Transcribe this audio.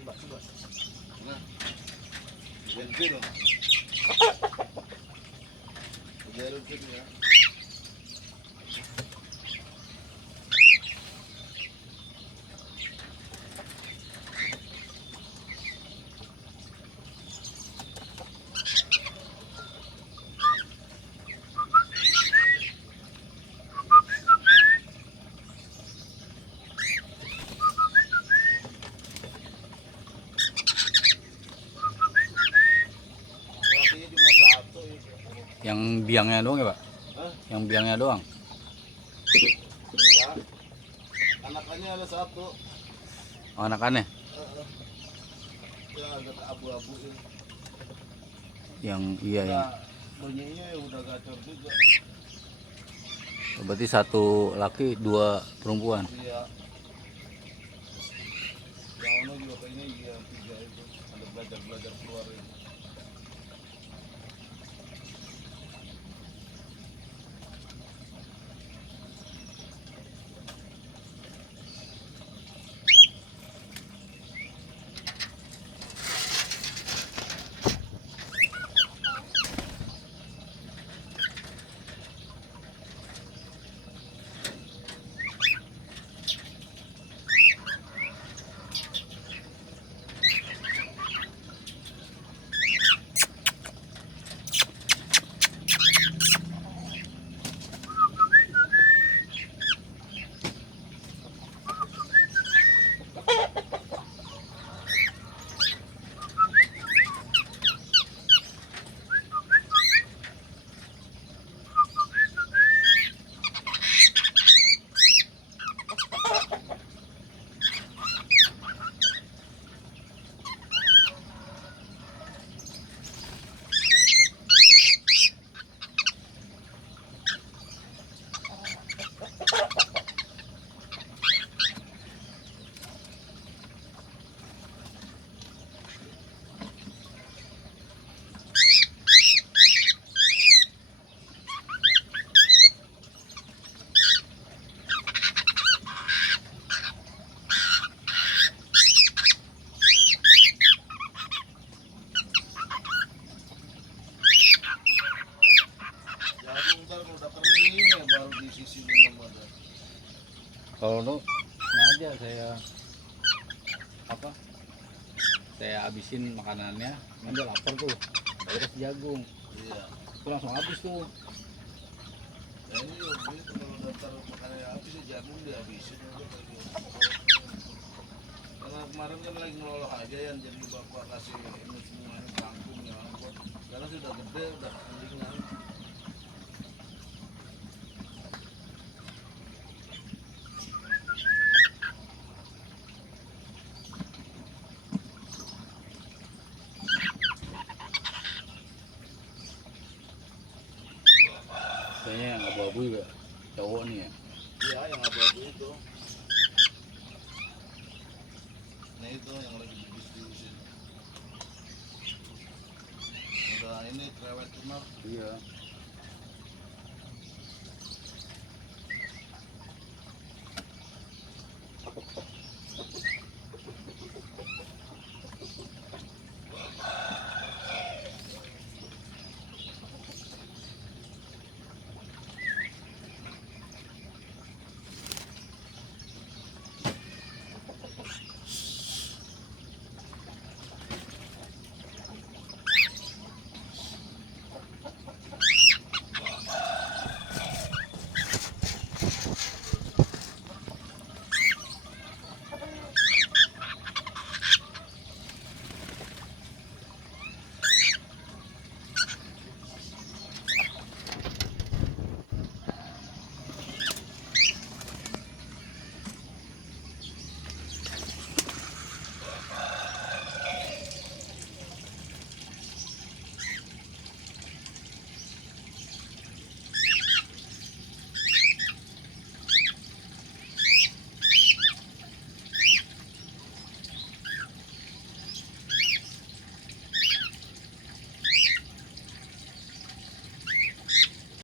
Jangan Pak, coba. Nah, ganti dong. Beresin ya. Lakinya cuma satu itu. Yang biangnya doang ya Pak? Hah? Yang biangnya doang? Enggak. Anakannya ada satu. Oh, anakannya? Ya agak abu-abu ini. Yang iya yang. Bunyinya ya udah gacor juga. Berarti satu laki, dua perempuan. Iya. Yang ono juga kayaknya iya 3 itu. Ada belajar keluar itu. Jagung ntar kalau udah kering ya baru disisihin sama dia. Kalau lu sengaja saya apa? Saya habisin makanannya, kan dia lapar tuh. Terus jagung, Iya. itu langsung habis tuh. Ya ini juga begitu kalau daftar makanannya habis ya jagung dihabisin aja kayak gitu. Karena kemarin kan lagi ngelola aja yang jadi bapak kasih ini semuanya kangkung ya ampun. Sekarang sudah gede udah kelingan. Kayaknya yang abu-abu juga cowok nih ya. Iya yang abu-abu itu. Nah itu yang lagi dibius-biusin. Udah ini cerewet benar. Iya.